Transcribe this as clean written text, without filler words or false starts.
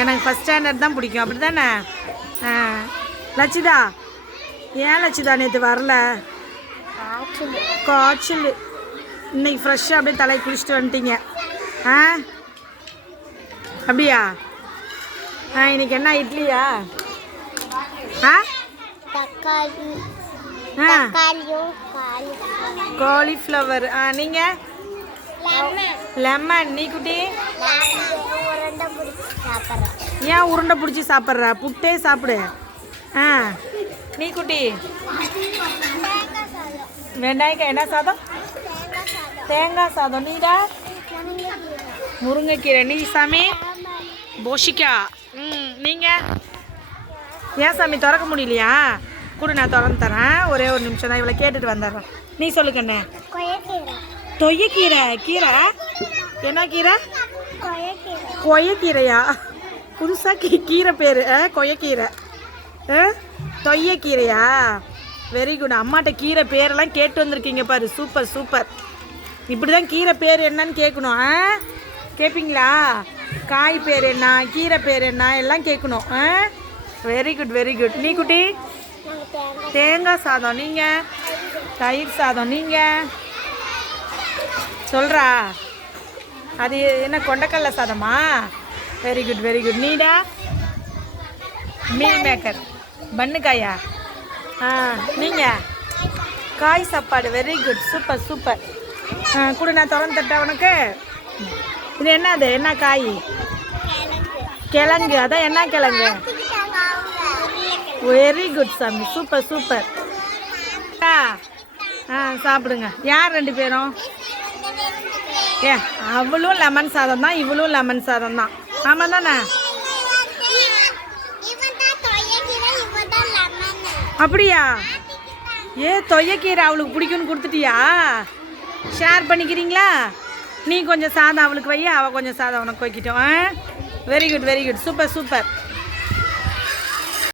எனக்கு first standard தான் பிடிக்கும் அப்படி தானே? லட்சிதா, ஏன் லட்சிதா நேற்று வரல? காய்ச்சல். இன்னைக்கு ஃப்ரெஷ்ஷாக அப்படியே தலை குளிச்சுட்டு வந்துட்டீங்க. அப்படியா? இன்னைக்கு என்ன இட்லியா? காலிஃப்ளவர். நீங்கள்? லெமன். நீ குட்டி? ஏன் உருண்டை பிடிச்சி சாப்பிட்ற? புட்டே சாப்பிடு. நீ குட்டி? வெங்காய்க்காய். என்ன சாதம்? தேங்காய் சாதம். நீடா? முருங்கைக்கீரை. நீ சாமி? போஷிக்கா. நீங்கள்? ஏன் சாமி திறக்க முடியலையா? கூட நான் திறந்து தரேன். ஒரே ஒரு நிமிஷம் தான், இவ்வளோ கேட்டுட்டு வந்துடுறேன். நீ சொல்லுக்கண்ணே. தொய்யக்கீரை. கீரை என்ன கீரை? கொய்யக்கீரையா? புதுசாக கீரை பேர். கொய்யக்கீரை. தொய்யக்கீரையா? Very good. அம்மாட்ட கீரை பேரெல்லாம் கேட்டு வந்திருக்கீங்க பாரு. Super super. இப்படி தான் கீரை பேர் என்னன்னு கேட்கணும். கேட்பீங்களா? காய் பேர் என்ன, கீரை பேர் என்ன எல்லாம் கேட்கணும். Very good very good. நீ குட்டி? தேங்காய் சாதம். நீங்கள்? தயிர் சாதம். நீங்கள்? சொல்கிறா? அது என்ன கொண்டக்கடலை சாதமா? Very good very good. நீடா? Meal maker. பன்னுக்காயா? நீங்கள்? காய் சாப்பாடு. Very good. Super super. கூட நான் திறந்து தட்டேன் உனக்கு. இது என்னது? என்ன காய்? கிழங்கு. அதான் என்ன கிழங்கு? வெரி குட் சாமி. Super super. சாப்பிடுங்க. யார் ரெண்டு பேரும்? அவளும் லெமன் சாதம் தான், இவளும் லெமன் சாதம் தான். ஆமாம் தானே? அப்படியா? தொய்யக்கீரை அவளுக்கு பிடிக்கும்னு கொடுத்துட்டியா? ஷேர் பண்ணிக்கிறீங்களா? நீ கொஞ்சம் சாதம் அவளுக்கு வை, அவள் கொஞ்சம் சாதம் உனக்கு வைக்கிட்டோம். Very good very good. Super super.